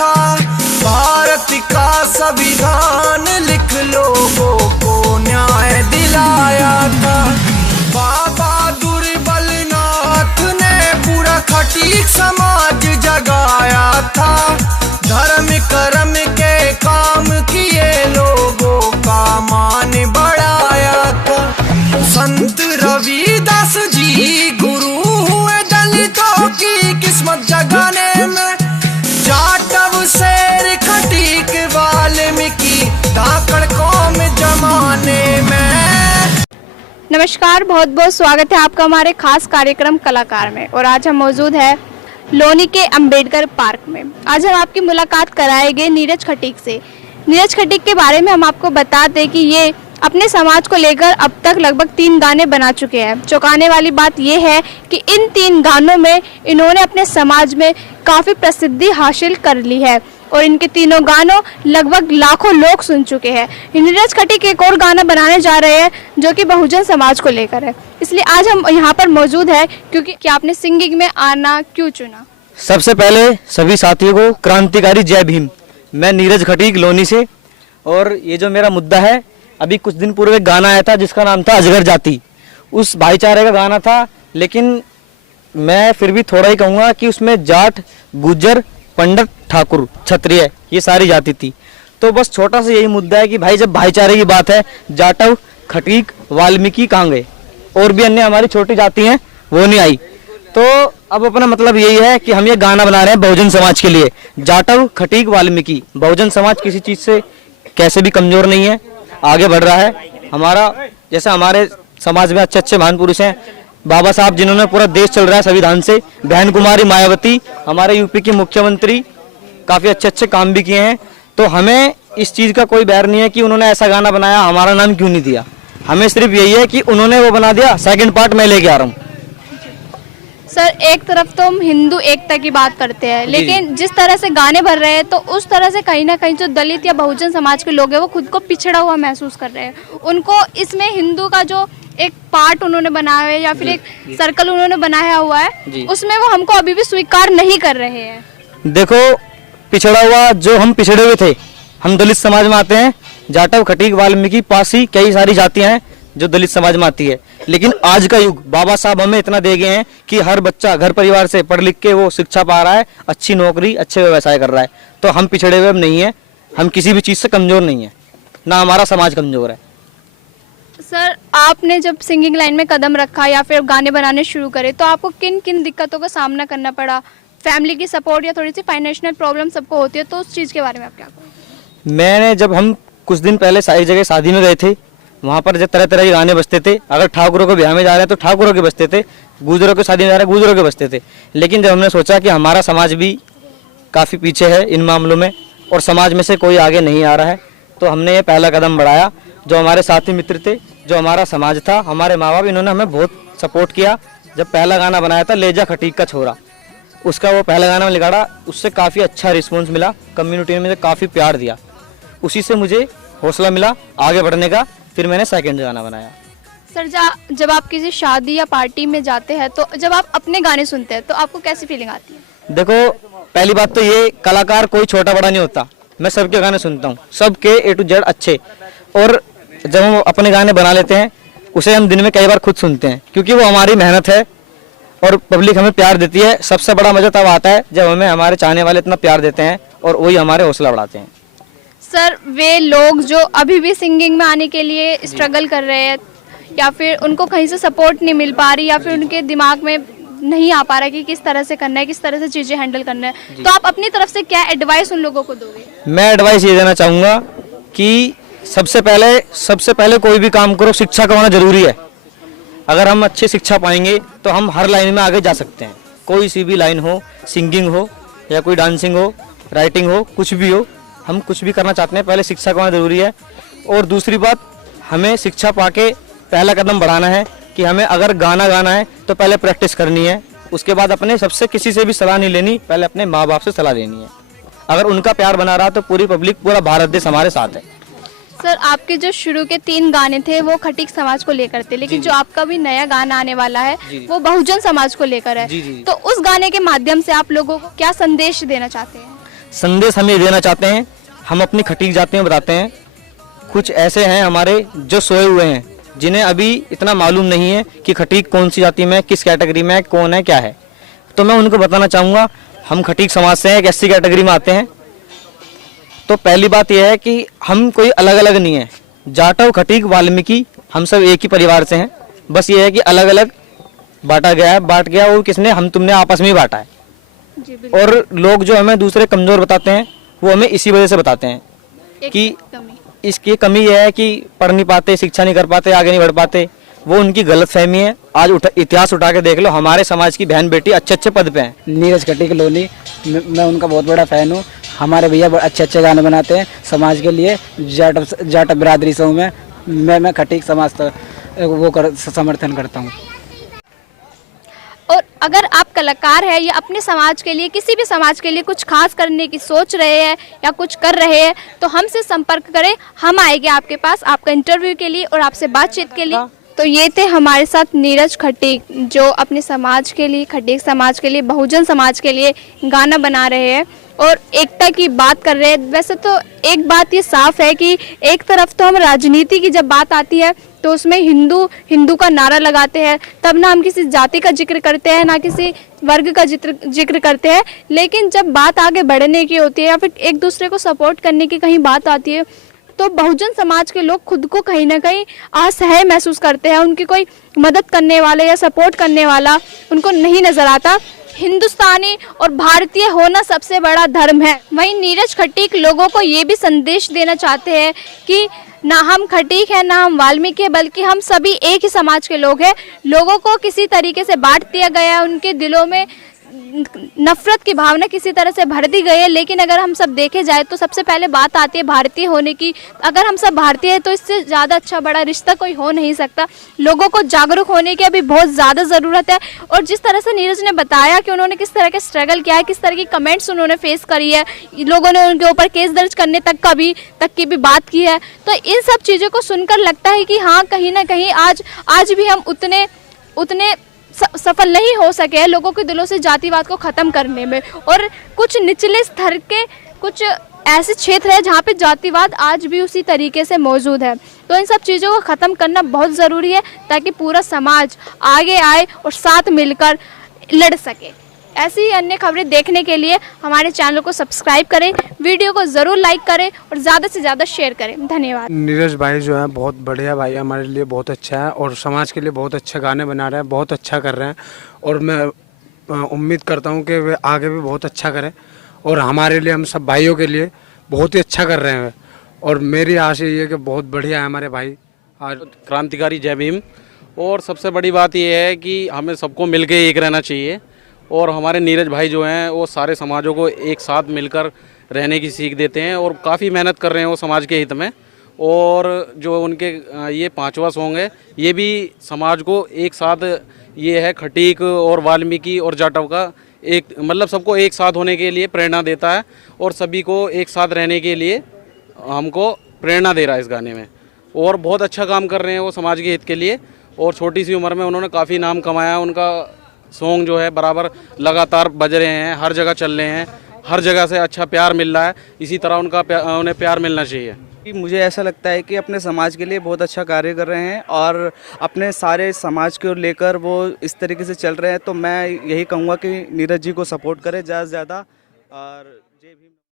था। भारत का संविधान लिख लोगों को न्याय दिलाया था। बाबा दुर्बलनाथ ने पूरा खटीक समाज जगाया था। धर्म कर्म के काम किए लोगों का मान बढ़ाया था। संत रविदास जी गुरु हुए दलितों की किस्मत जगाने में। जाटव शेर खटीक वाल्मीकि धाकड़ कौम जमाने में। नमस्कार, बहुत बहुत स्वागत है आपका हमारे खास कार्यक्रम कलाकार में। और आज हम मौजूद है लोनी के अंबेडकर पार्क में। आज हम आपकी मुलाकात कराएंगे नीरज खटीक से। नीरज खटीक के बारे में हम आपको बता दें कि ये अपने समाज को लेकर अब तक लगभग 3 गाने बना चुके हैं। चौंकाने वाली बात यह है कि इन 3 गानों में इन्होंने अपने समाज में काफ़ी प्रसिद्धि हासिल कर ली है और इनके तीनों गानों लगभग लाखों लोग सुन चुके हैं। नीरज खटीक एक और गाना बनाने जा रहे हैं जो कि बहुजन समाज को लेकर है। इसलिए आज हम यहाँ पर मौजूद है क्योंकि क्या आपने सिंगिंग में आना क्यों चुना? सबसे पहले सभी साथियों को क्रांतिकारी जय भीम। मैं नीरज खटीक लोनी से, और ये जो मेरा मुद्दा है, अभी कुछ दिन पूर्व एक गाना आया था जिसका नाम था अजगर जाति। उस भाईचारे का गाना था, लेकिन मैं फिर भी थोड़ा ही कहूँगा कि उसमें जाट, गुज्जर, पंडित, ठाकुर, क्षत्रिय ये सारी जाति थी। तो बस छोटा सा यही मुद्दा है कि भाई जब भाईचारे की बात है, जाटव, खटीक, वाल्मीकि कहाँ गए? और भी अन्य हमारी छोटी जाति हैं, वो नहीं आई। तो अब अपना मतलब यही है कि हम ये गाना बना रहे हैं बहुजन समाज के लिए। जाटव, खटीक, वाल्मीकि। बहुजन समाज किसी चीज़ से कैसे भी कमज़ोर नहीं है, आगे बढ़ रहा है। हमारा जैसे हमारे समाज में अच्छे अच्छे महान पुरुष हैं, बाबा साहब जिन्होंने पूरा देश चल रहा है संविधान से, बहन कुमारी मायावती, हमारे यूपी की मुख्यमंत्री, काफ़ी अच्छे अच्छे काम भी किए हैं। तो हमें इस चीज़ का कोई बैर नहीं है कि उन्होंने ऐसा गाना बनाया, हमारा नाम क्यों नहीं दिया। हमें सिर्फ यही है कि उन्होंने वो बना दिया, सेकंड पार्ट मैं लेके आ रहा हूँ। सर, एक तरफ तो हम हिंदू एकता की बात करते हैं, लेकिन जिस तरह से गाने भर रहे हैं तो उस तरह से कहीं ना कहीं जो दलित या बहुजन समाज के लोग हैं वो खुद को पिछड़ा हुआ महसूस कर रहे हैं। उनको इसमें हिंदू का जो एक पार्ट उन्होंने बनाया है या फिर एक सर्कल उन्होंने बनाया हुआ है, उसमें वो हमको अभी भी स्वीकार नहीं कर रहे हैं। देखो, पिछड़ा हुआ जो हम पिछड़े हुए थे, हम दलित समाज में आते हैं। जाटव, खटीक, वाल्मीकि, पासी, कई सारी जातियां हैं जो दलित समाज में आती है। लेकिन आज का युग, बाबा साहब हमें इतना दे गए हैं कि हर बच्चा घर परिवार से पढ़ लिख के वो शिक्षा पा रहा है, अच्छी नौकरी, अच्छे व्यवसाय कर रहा है। तो हम पिछड़े हुए नहीं है, हम किसी भी चीज़ से कमज़ोर नहीं है, ना हमारा समाज कमज़ोर है। सर, आपने जब सिंगिंग लाइन में कदम रखा या फिर गाने बनाने शुरू करे तो आपको किन किन दिक्कतों का सामना करना पड़ा? फैमिली की सपोर्ट या थोड़ी सी फाइनेंशियल प्रॉब्लम सबको होती है, तो उस चीज़ के बारे में आप क्या कहोगे? मैंने जब हम कुछ दिन पहले एक जगह शादी में गए थे, वहाँ पर जब तरह तरह के गाने बजते थे। अगर ठाकुरों के ब्याह में जा रहे हैं तो ठाकुरों के बजते थे, गुजरों के शादी में जा रहे हैं गुजरों के बजते थे। लेकिन जब हमने सोचा कि हमारा समाज भी काफ़ी पीछे है इन मामलों में और समाज में से कोई आगे नहीं आ रहा है, तो हमने ये पहला कदम बढ़ाया। जो हमारे साथी मित्र थे, जो हमारा समाज था, हमारे माँ बाप, इन्होंने हमें बहुत सपोर्ट किया। जब पहला गाना बनाया था ले जा खटीक का छोरा, उसका वो पहला गाना निकाला, उससे काफ़ी अच्छा रिस्पॉन्स मिला, कम्युनिटी ने मुझे काफ़ी प्यार दिया। उसी से मुझे हौसला मिला आगे बढ़ने का। फिर मैंने सेकंड गाना बनाया। सर, जब आप किसी शादी या पार्टी में जाते हैं तो जब आप अपने गाने सुनते हैं तो आपको कैसी फीलिंग आती है? देखो, पहली बात तो ये, कलाकार कोई छोटा बड़ा नहीं होता। मैं सबके गाने सुनता हूँ, सबके A to Z अच्छे। और जब हम अपने गाने बना लेते हैं, उसे हम दिन में कई बार खुद सुनते हैं, क्योंकि वो हमारी मेहनत है और पब्लिक हमें प्यार देती है। सबसे बड़ा मजा तब आता है जब हमें हमारे चाहने वाले इतना प्यार देते हैं और वही हमारे हौसला बढ़ाते हैं। सर, वे लोग जो अभी भी सिंगिंग में आने के लिए स्ट्रगल कर रहे हैं या फिर उनको कहीं से सपोर्ट नहीं मिल पा रही या फिर उनके दिमाग में नहीं आ पा रहा है कि किस तरह से करना है, किस तरह से चीज़ें हैंडल करना है, तो आप अपनी तरफ से क्या एडवाइस उन लोगों को दोगे? मैं एडवाइस ये देना चाहूँगा कि सबसे पहले कोई भी काम करो, शिक्षा का होना जरूरी है। अगर हम अच्छी शिक्षा पाएंगे तो हम हर लाइन में आगे जा सकते हैं। कोई सी भी लाइन हो, सिंगिंग हो या कोई डांसिंग हो, राइटिंग हो, कुछ भी हो, हम कुछ भी करना चाहते हैं, पहले शिक्षा का होना जरूरी है। और दूसरी बात, हमें शिक्षा पाके पहला कदम बढ़ाना है कि हमें अगर गाना गाना है तो पहले प्रैक्टिस करनी है। उसके बाद अपने सबसे किसी से भी सलाह नहीं लेनी, पहले अपने माँ बाप से सलाह लेनी है। अगर उनका प्यार बना रहा तो पूरी पब्लिक, पूरा भारत देश हमारे साथ है। सर, आपके जो शुरू के 3 गाने थे वो खटीक समाज को लेकर थे, लेकिन जो आपका भी नया गाना आने वाला है वो बहुजन समाज को लेकर है। तो उस गाने के माध्यम से आप लोगों को क्या संदेश देना चाहते हैं? संदेश हम ये देना चाहते हैं। हम अपनी खटीक जातियों में बताते हैं। कुछ ऐसे हैं हमारे जो सोए हुए हैं, जिन्हें अभी इतना मालूम नहीं है कि खटीक कौन सी जाति में, किस कैटेगरी में, कौन है, क्या है। तो मैं उनको बताना चाहूँगा, हम खटीक समाज से हैं, एक एससी कैटेगरी में आते हैं। तो पहली बात यह है कि हम कोई अलग अलग नहीं है। जाटव, खटीक, वाल्मीकि हम सब एक ही परिवार से हैं। बस ये है कि अलग अलग बांट गया और किसने, हम तुमने आपस में ही बांटा है। जी बिल्कुल। और लोग जो हमें दूसरे कमजोर बताते हैं वो हमें इसी वजह से बताते हैं एक कि कमी। इसकी कमी यह है कि पढ़ नहीं पाते, शिक्षा नहीं कर पाते, आगे नहीं बढ़ पाते। वो उनकी गलत फहमी है। आज इतिहास उठा के देख लो, हमारे समाज की बहन बेटी अच्छे अच्छे पद पे हैं। नीरज खटीक लोनी, मैं उनका बहुत बड़ा फ़ैन हूँ। हमारे भैया अच्छे अच्छे गाने बनाते हैं समाज के लिए। जाट बिरादरी से हूँ मैं खटीक समाज समर्थन करता हूँ। और अगर आप कलाकार हैं या अपने समाज के लिए, किसी भी समाज के लिए कुछ खास करने की सोच रहे हैं या कुछ कर रहे हैं, तो हमसे संपर्क करें। हम आएंगे आपके पास आपका इंटरव्यू के लिए और आपसे बातचीत के लिए। तो ये थे हमारे साथ नीरज खटीक, जो अपने समाज के लिए, खटीक समाज के लिए, बहुजन समाज के लिए गाना बना रहे हैं और एकता की बात कर रहे हैं। वैसे तो एक बात ये साफ है कि एक तरफ तो हम राजनीति की जब बात आती है तो उसमें हिंदू का नारा लगाते हैं, तब ना हम किसी जाति का जिक्र करते हैं, ना किसी वर्ग का जिक्र करते हैं। लेकिन जब बात आगे बढ़ने की होती है या फिर एक दूसरे को सपोर्ट करने की कहीं बात आती है, तो बहुजन समाज के लोग खुद को कहीं ना कहीं असहाय महसूस करते हैं। उनकी कोई मदद करने वाला या सपोर्ट करने वाला उनको नहीं नजर आता। हिंदुस्तानी और भारतीय होना सबसे बड़ा धर्म है। वहीं नीरज खटीक लोगों को ये भी संदेश देना चाहते हैं कि ना हम खटीक हैं, ना हम वाल्मीकि हैं, बल्कि हम सभी एक ही समाज के लोग हैं। लोगों को किसी तरीके से बांट दिया गया है, उनके दिलों में नफरत की भावना किसी तरह से भर दी गई है। लेकिन अगर हम सब देखे जाए तो सबसे पहले बात आती है भारतीय होने की। अगर हम सब भारतीय हैं तो इससे ज़्यादा अच्छा बड़ा रिश्ता कोई हो नहीं सकता। लोगों को जागरूक होने की अभी बहुत ज़्यादा ज़रूरत है। और जिस तरह से नीरज ने बताया कि उन्होंने किस तरह के स्ट्रगल किया है, किस तरह की कमेंट्स उन्होंने फेस करी है, लोगों ने उनके ऊपर केस दर्ज करने तक की भी बात की है, तो इन सब चीज़ों को सुनकर लगता है कि हाँ, कहीं ना कहीं आज भी हम उतने सफल नहीं हो सके हैं लोगों के दिलों से जातिवाद को ख़त्म करने में। और कुछ निचले स्तर के कुछ ऐसे क्षेत्र हैं जहाँ पे जातिवाद आज भी उसी तरीके से मौजूद है। तो इन सब चीज़ों को ख़त्म करना बहुत ज़रूरी है ताकि पूरा समाज आगे आए और साथ मिलकर लड़ सके। ऐसी ही अन्य खबरें देखने के लिए हमारे चैनल को सब्सक्राइब करें, वीडियो को ज़रूर लाइक करें और ज़्यादा से ज़्यादा शेयर करें। धन्यवाद। नीरज भाई जो है बहुत बढ़िया भाई, हमारे लिए बहुत अच्छा है और समाज के लिए बहुत अच्छे गाने बना रहे हैं, बहुत अच्छा कर रहे हैं। और मैं उम्मीद करता हूँ कि वे आगे भी बहुत अच्छा करें और हमारे लिए, हम सब भाइयों के लिए बहुत ही अच्छा कर रहे हैं। और मेरी आशा ये है कि बहुत बढ़िया है हमारे भाई। आज क्रांतिकारी जय भीम। और सबसे बड़ी बात यह है कि हमें सबको मिलके एक रहना चाहिए। और हमारे नीरज भाई जो हैं वो सारे समाजों को एक साथ मिलकर रहने की सीख देते हैं और काफ़ी मेहनत कर रहे हैं वो समाज के हित में। और जो उनके ये 5वां सॉन्ग है, ये भी समाज को एक साथ, ये है खटीक और वाल्मीकि और जाटव का एक, मतलब सबको एक साथ होने के लिए प्रेरणा देता है और सभी को एक साथ रहने के लिए हमको प्रेरणा दे रहा है इस गाने में। और बहुत अच्छा काम कर रहे हैं वो समाज के हित के लिए। और छोटी सी उम्र में उन्होंने काफ़ी नाम कमाया। उनका सॉन्ग जो है बराबर लगातार बज रहे हैं, हर जगह चल रहे हैं, हर जगह से अच्छा प्यार मिल रहा है। इसी तरह उन्हें प्यार मिलना चाहिए। मुझे ऐसा लगता है कि अपने समाज के लिए बहुत अच्छा कार्य कर रहे हैं और अपने सारे समाज को लेकर वो इस तरीके से चल रहे हैं। तो मैं यही कहूँगा कि नीरज जी को सपोर्ट करें ज़्यादा से ज़्यादा। और